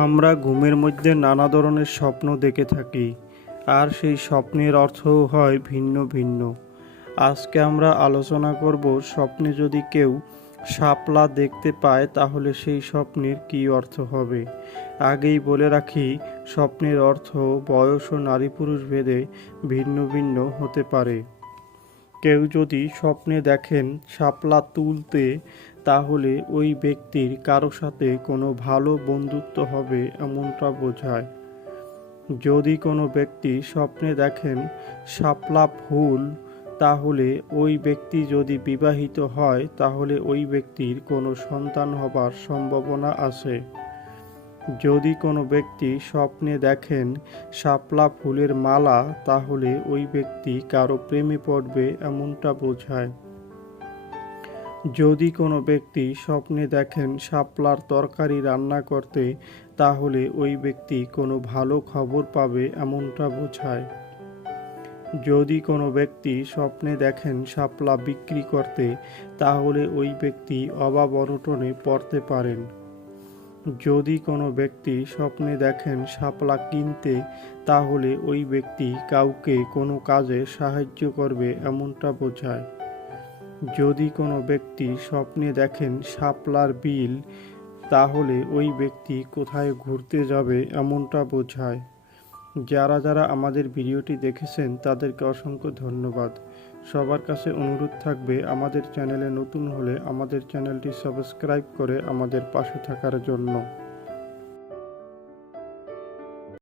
আমরা ঘুমের মধ্যে নানা ধরনের স্বপ্ন দেখে থাকি, আর সেই স্বপ্নের অর্থও হয় ভিন্ন ভিন্ন। আজকে আমরা আলোচনা করব স্বপ্নে যদি কেউ শাপলা দেখতে পায়, তাহলে সেই স্বপ্নের কী অর্থ হবে? আগেই বলে রাখি, স্বপ্নের অর্থ বয়স ও নারী পুরুষ ভেদে ভিন্ন ভিন্ন হতে পারে। কেউ যদি স্বপ্নে দেখেন শাপলা তুলতে তাহলে ওই ব্যক্তির কারও সাথে কোনো ভালো বন্ধুত্ব হবে এমনটা বোঝায়। যদি কোনো ব্যক্তি স্বপ্নে দেখেন শাপলা ফুল, তাহলে ওই ব্যক্তি যদি বিবাহিত হয়, তাহলে ওই ব্যক্তির কোনো সন্তান হবার সম্ভাবনা আছে। যদি কোনো ব্যক্তি স্বপ্নে দেখেন শাপলা ফুলের মালা, তাহলে ওই ব্যক্তি কারও প্রেমে পড়বে এমনটা বোঝায়। যদি কোনো ব্যক্তি স্বপ্নে দেখেন শাপলার তরকারি রান্না করতে, তাহলে ওই ব্যক্তি কোনো ভালো খবর পাবে এমনটা বোঝায়। যদি কোনো ব্যক্তি স্বপ্নে দেখেন শাপলা বিক্রি করতে, তাহলে ওই ব্যক্তি অভাব অনটনে পড়তে পারেন। যদি কোনো ব্যক্তি স্বপ্নে দেখেন শাপলা কিনতে, তাহলে ওই ব্যক্তি কাউকে কোনো কাজে সাহায্য করবে এমনটা বোঝায়। যদি কোনো ব্যক্তি স্বপ্নে দেখেন শাপলার বিল, তাহলে ওই ব্যক্তি কোথায় ঘুরতে যাবে এমনটা বোঝায়। যারা যারা আমাদের ভিডিওটি দেখেছেন, তাদেরকে অসংখ্য ধন্যবাদ। সবার কাছে অনুরোধ থাকবে, আমাদের চ্যানেলে নতুন হলে আমাদের চ্যানেলটি সাবস্ক্রাইব করে আমাদের পাশে থাকার জন্য।